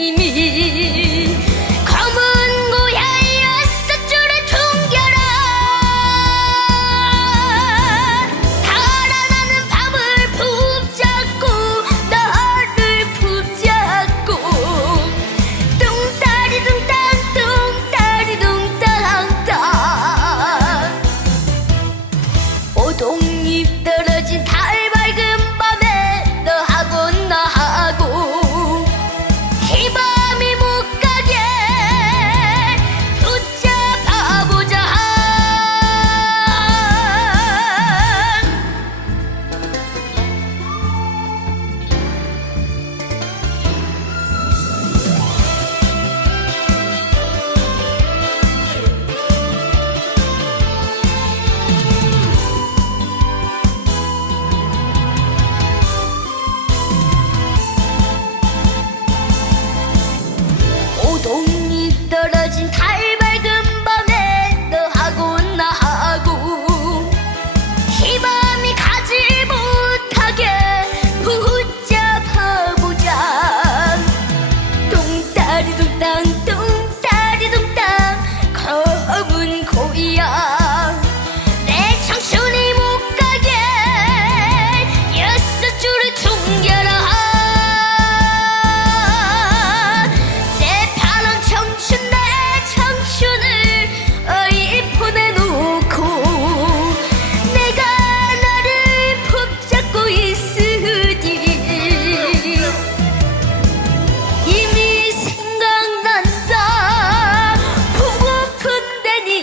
이미 검은 고야여 삿줄을 퉁겨라. 달아나는 밤을 붙잡고 너를 붙잡고 뚱따리 둥땅 뚱따리 둥땅땅 오동